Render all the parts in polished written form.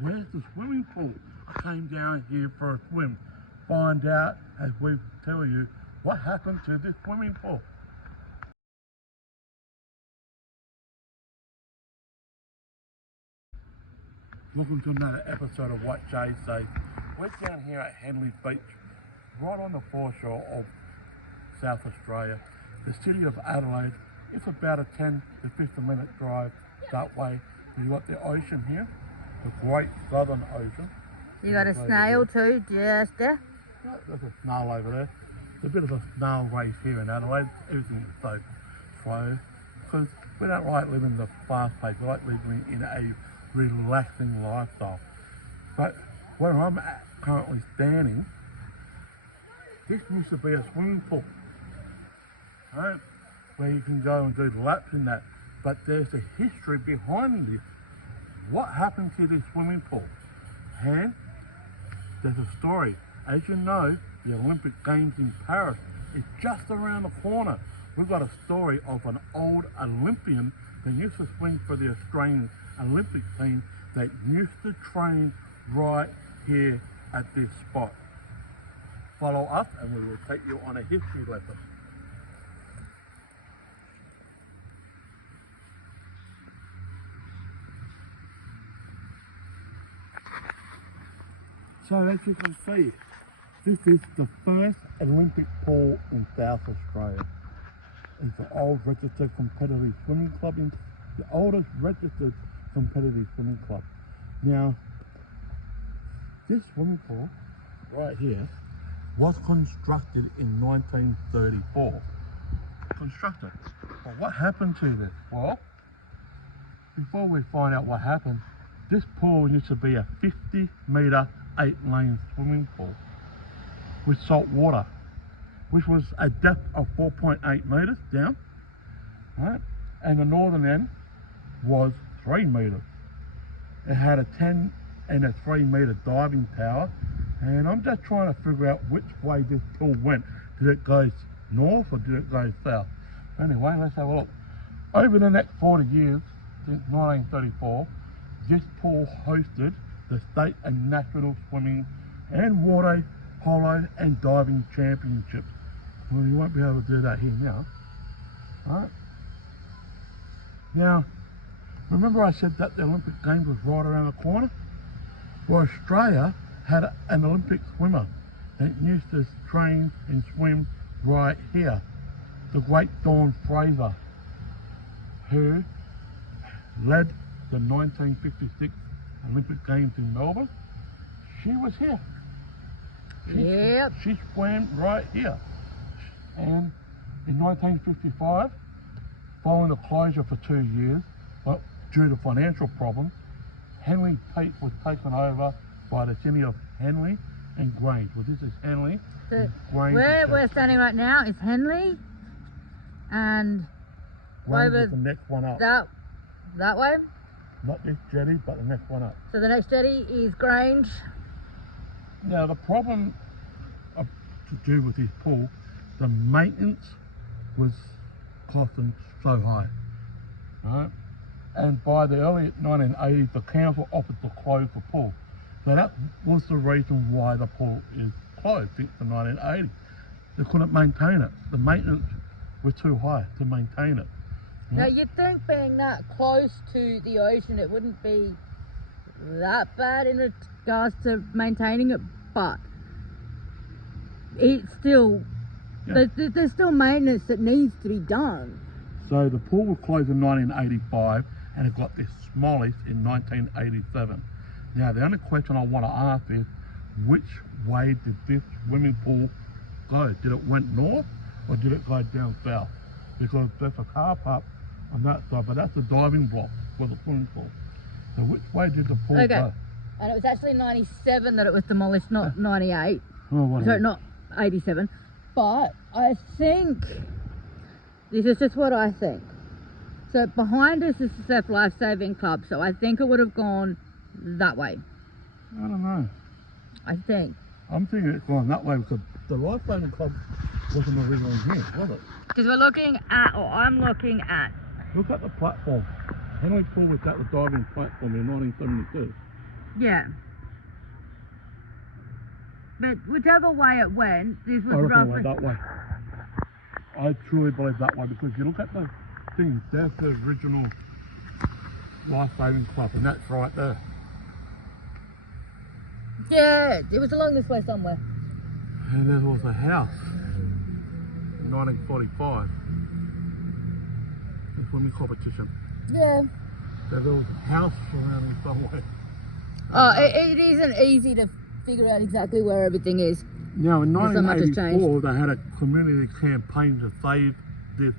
Where's the swimming pool? I came down here for a swim. Find out as we tell you what happened to this swimming pool. Welcome to another episode of What Jay Says. We're down here at Henley Beach, right on the foreshore of South Australia. The city of Adelaide. It's about a 10 to 15 minute drive that way. You've got the ocean here, the Great Southern Ocean. You got a snail too, just there. Yeah, there's a snail over there. There's a bit of a snail race here in Adelaide. Everything's so slow because we don't like living the fast pace. We like living in a relaxing lifestyle. But where I'm currently standing, this used to be a swimming pool, right? Where you can go and do laps in that. But there's a history behind this. What happened to this swimming pool? And there's a story. As you know, the Olympic Games in Paris is just around the corner. We've got a story of an old Olympian that used to swim for the Australian Olympic team that used to train right here at this spot. Follow us and we will take you on a history lesson. So as you can see, this is the first Olympic pool in South Australia. It's the old registered competitive swimming club, the oldest registered competitive swimming club. Now, this swimming pool right here was constructed in 1934. Constructed. But what happened to this? Well, before we find out what happened, this pool used to be a 50-metre 8-lane swimming pool with salt water, which was a depth of 4.8 metres down, right? And the northern end was 3 metres. It had a 10 and a 3-metre diving tower, and I'm just trying to figure out which way this pool went. Did it go north or did it go south? Anyway, let's have a look. Over the next 40 years, since 1934, this pool hosted the state and national swimming and water polo and diving championships. Well, you won't be able to do that here now. Alright. Now, remember I said that the Olympic Games was right around the corner? Well, Australia had an Olympic swimmer that used to train and swim right here. The great Dawn Fraser, who led the 1956 Olympic Games in Melbourne. She was here. She swam right here. And in 1955, following the closure for 2 years, but due to financial problems, Henley Beach was taken over by the city of Henley and Grange. Well, this is Henley. Grange. Where we're standing right now is Henley, and Grange is the next one up. That way? Not this jetty, but the next one up. So the next jetty is Grange. Now the problem to do with this pool, the maintenance was costing so high, right? And by the early 1980s, the council offered to close the pool. So that was the reason why the pool is closed since the 1980s. They couldn't maintain it. The maintenance was too high to maintain it. Now you'd think being that close to the ocean it wouldn't be that bad in regards to maintaining it, but it's still, there's still maintenance that needs to be done. So the pool was closed in 1985 and it got this smallest in 1987. Now the only question I want to ask is, which way did this swimming pool go? Did it went north or did it go down south? Because there's a car park on that side, but that's the diving block for the swimming pool. So which way did the pool go? And it was actually 97 that it was demolished, not 98. Oh, so not 87. But I think, this is just what I think. So behind us is the Surf Life Saving Club, so I think it would have gone that way. I don't know. I think. I'm thinking it's gone that way because the Life Saving Club wasn't originally here, was it? Because we're looking at, or I'm looking at. Look at the platform. Henley Pool was at the diving platform in 1972. Yeah. But whichever way it went, this was I reckon it roughly... went that way. I truly believe that way because you look at the thing, there's the original life-saving club and that's right there. Yeah, it was along this way somewhere. And there was a house in 1945. A swimming competition. Yeah. So there was a house surrounding somewhere. Oh, it isn't easy to figure out exactly where everything is. Now in So much has changed. 1984 they had a community campaign to save this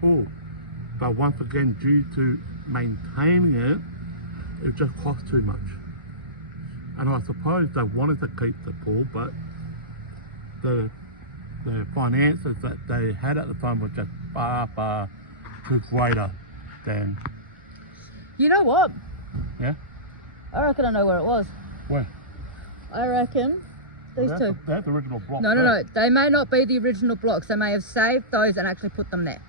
pool. But once again, due to maintaining it, it just cost too much. And I suppose they wanted to keep the pool, but the finances that they had at the time were just far, far too greater than... You know what? Yeah? I reckon I know where it was. Where? I reckon these two. That's the original block. No. They may not be the original blocks. They may have saved those and actually put them there.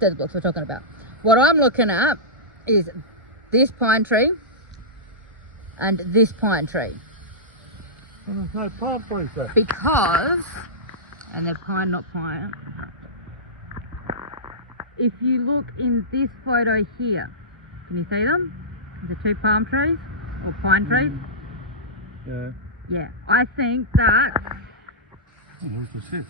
They're the blocks we're talking about. What I'm looking at is this pine tree and this pine tree. And there's no palm trees there. Because, and they're pine, not pine. If you look in this photo here, can you see them? The two palm trees or pine trees? Yeah. Yeah, I think that. Oh, where's the sis?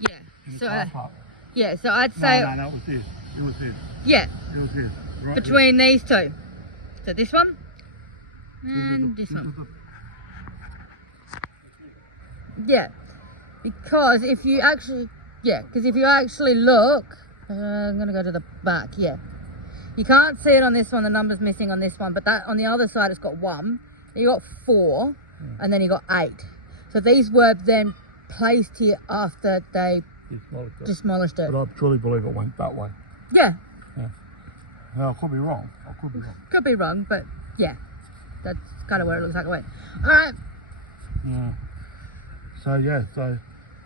Yeah. In the So. car park. Yeah. So I'd say. No, it was his. It was his. Yeah. It was his. Right Between these two. So this one here. and this This one. is the- Yeah. Because if you actually, look, I'm gonna go to the back. Yeah. You can't see it on this one. The number's missing on this one, but that on the other side it's got 1. You got 4, and then you got 8. So these were then placed here after they demolished it. But I truly believe it went that way. Yeah. Now, I could be wrong. Could be wrong, but yeah, that's kind of where it looks like it went. All right. Yeah. So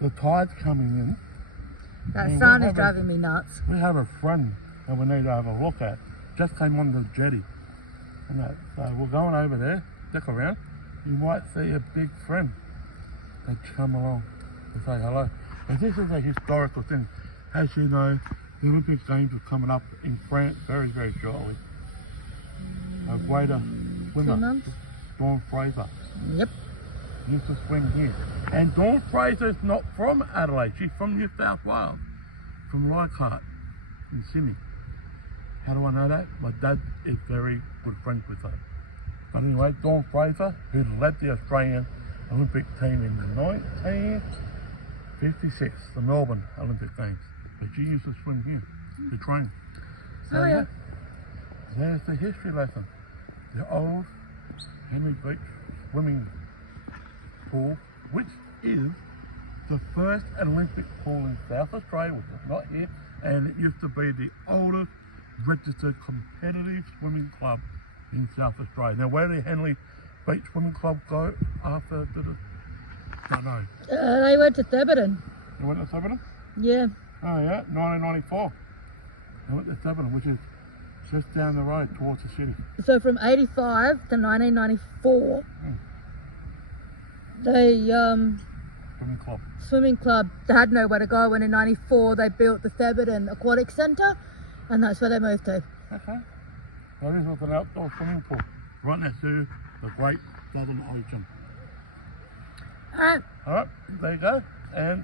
the tide's coming in. That Yeah, sun we is have driving me nuts. We have a friend that we need to have a look at. Just came on the jetty. And that, so we're going over there, stick around. You might see a big friend that come along to say hello. But this is a historical thing. As you know, the Olympic Games are coming up in France very, very shortly. A greater 2 swimmer, months. Dawn Fraser, Yep. used to swim here. And Dawn Fraser's not from Adelaide, she's from New South Wales, from Leichhardt in Sydney. How do I know that? My dad is very good friends with her. But anyway, Dawn Fraser, who led the Australian Olympic team in 1956, the Melbourne Olympic Games. But she used to swim here, to train. So Oh, yeah. there's the history lesson. The old Henley Beach swimming pool, which is the first Olympic pool in South Australia, which is not here, and it used to be the oldest registered competitive swimming club in South Australia. Now, where did Henley Beach Swimming Club go after the... Don't know. They went to Theberton. They went to Theberton? Yeah. Oh yeah, 1994. They went to Theberton, which is just down the road towards the city. So from 85 to 1994, they Swimming club. swimming club, they had nowhere to go, and in 94 they built the Theberton Aquatic Centre, and that's where they moved to. Okay. So this was an outdoor swimming pool right next to the Great Southern Ocean. Alright. Alright, there you go. And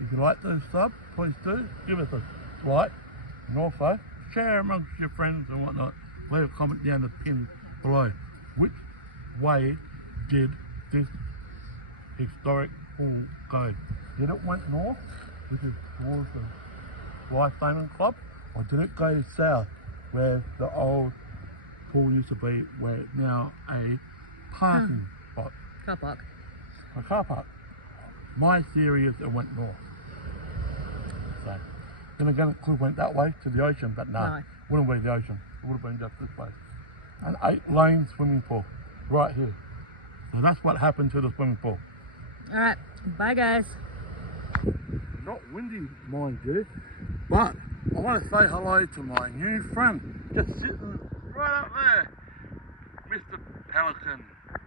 if you like this sub, please do give us a like, and also share amongst your friends and whatnot. Leave a comment down the pin below. Which way did this historic pool go? Did it went north, which is towards the Life-Saving Club, or did it go south, where the old pool used to be, where it's now a parking spot, Car park. a car park? My theory is it went north. So, then again, it could have went that way to the ocean, but no, wouldn't be the ocean. It would have been just this way. An 8-lane swimming pool right here. So that's what happened to the swimming pool. Alright, bye guys. Not windy, mind you, but I want to say hello to my new friend, just sitting right up there, Mr. pelican, a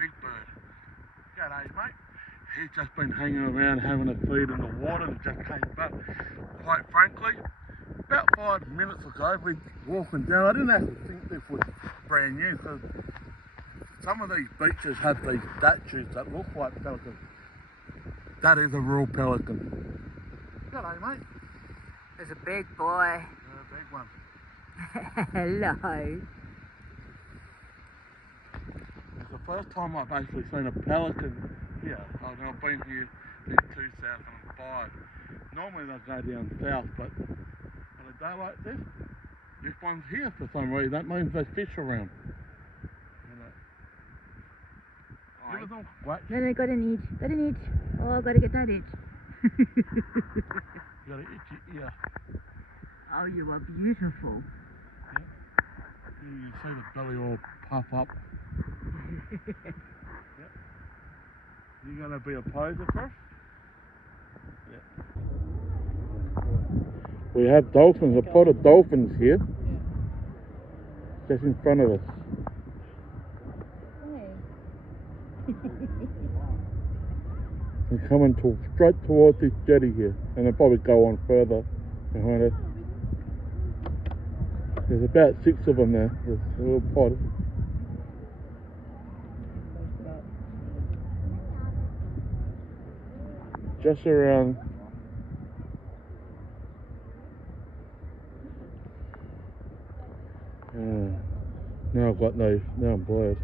big bird. G'day mate. He's just been hanging around having a feed in the water and just came back. Quite frankly, about 5 minutes ago we walking down. I didn't actually think this was brand new because some of these beaches have these statues that look like pelicans. That is a real pelican. G'day mate. There's a big boy. A big one. Hello. It's the first time I've actually seen a pelican here. I've been here since 2005. Normally they go down south, but on a day like this one's here for some reason. That means there's fish around. Give us some scratch. No, got an itch. Got an itch. Oh, I've got to get that itch. You got an itchy ear. Oh, you are beautiful. Yeah. You can see the belly all puff up. Yep. You gonna be a poser for us? Yeah. We have dolphins, a pot of dolphins here. Just in front of us. They're coming straight towards this jetty here, and they'll probably go on further behind us. There's about 6 of them there, this little pod. Just around. Now I've got no, now I'm blurred.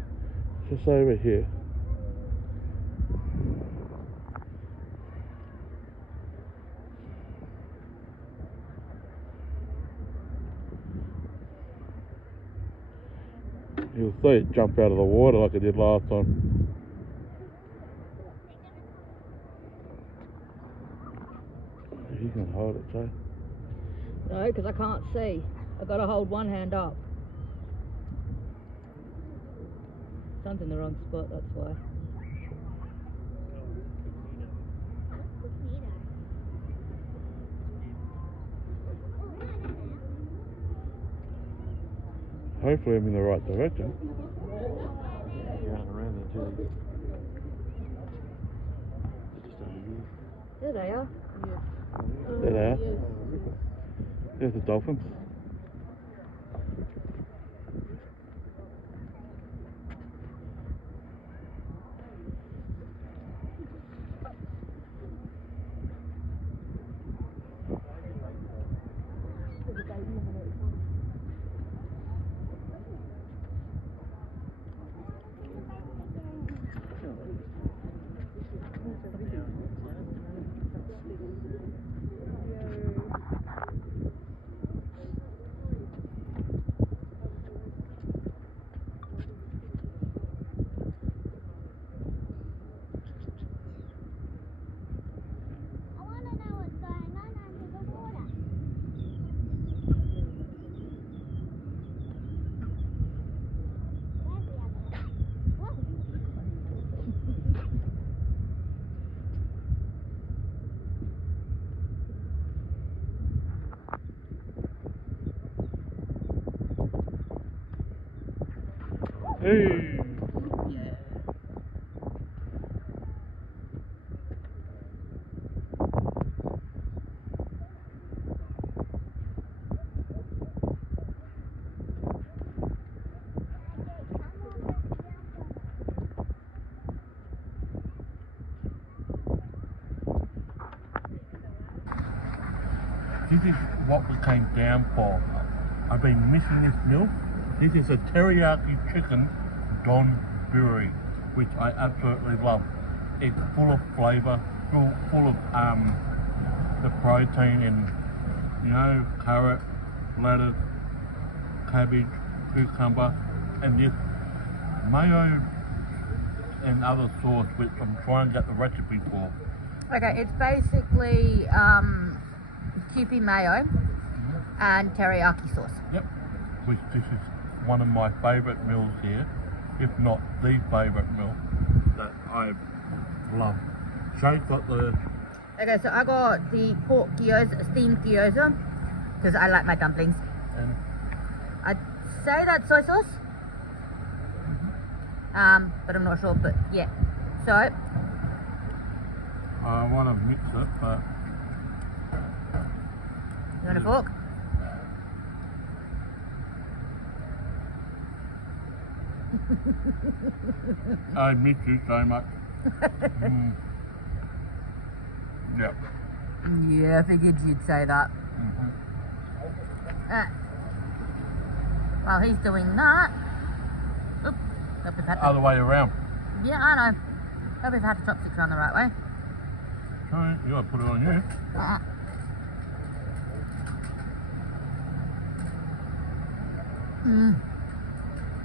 Just over here. You'll see it jump out of the water like it did last time. You can hold it, Jay. No, because I can't see. I've got to hold one hand up. Sun's in the wrong spot, that's why. Hopefully I'm in the right direction. There they are. There they are. There's the dolphins. Hey! Yeah. This is what we came down for. I've been missing this meal. This is a teriyaki chicken donburi, which I absolutely love. It's full of flavour, full of the protein in, you know, carrot, lettuce, cabbage, cucumber, and this mayo and other sauce, which I'm trying to get the recipe for. Okay, it's basically Kewpie mayo and teriyaki sauce. Yep, which this is one of my favourite meals here, if not the favourite meal that I love. Shay's got the... Okay, so I got the pork gyoza, steamed gyoza, because I like my dumplings. And I'd say that's soy sauce. but I'm not sure. But yeah, so I want to mix it, but you want a fork? I miss you so much. Yeah. Yeah, I figured you'd say that. While he's doing that, oop, hope we've had to, Other way around. yeah, I know. Hope we've had the chopsticks around the right way. So you gotta put it on you.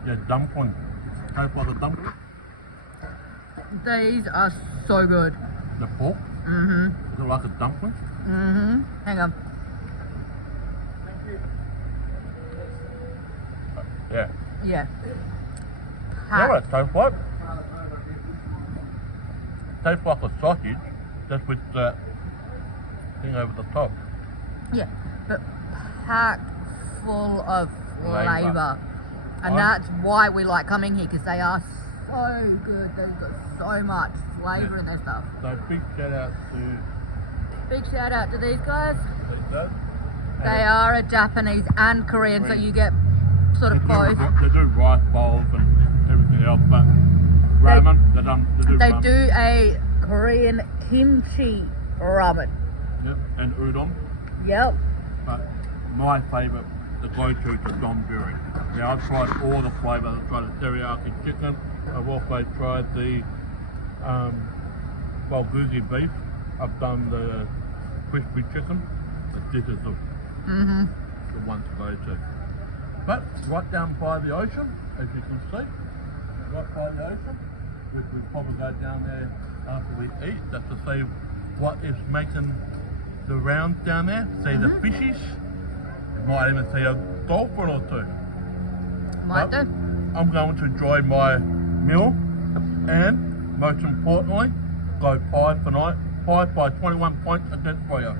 Yeah, dumpling. Tastes like a dumpling. These are so good. The pork. Is it like a dumpling? Hang on. Yeah. Yeah. You know what it tastes like? Tastes like a sausage, just with the thing over the top. Yeah, but packed full of flavour. And that's why we like coming here, because they are so good. They've got so much flavour in their stuff. So big shout out to Big shout out to these guys. these guys. They are a Japanese and Korean, so you get sort of both. They do rice bowls and everything else, but ramen, they do They ramen. do a Korean kimchi ramen. Yep, and udon. Yep. But my favourite, the go-to is the donburi. Now I've tried all the flavours. I've tried the teriyaki chicken. I've also tried the bulgogi beef. I've done the crispy chicken. But this is the one to go to. But right down by the ocean, as you can see, right by the ocean, which we probably go down there after we eat, just to see what is making the rounds down there, see the fishies, might even see a dolphin or two. Might do. I'm going to enjoy my meal and, most importantly, go 5 for night, 5 by 21 points against Freo.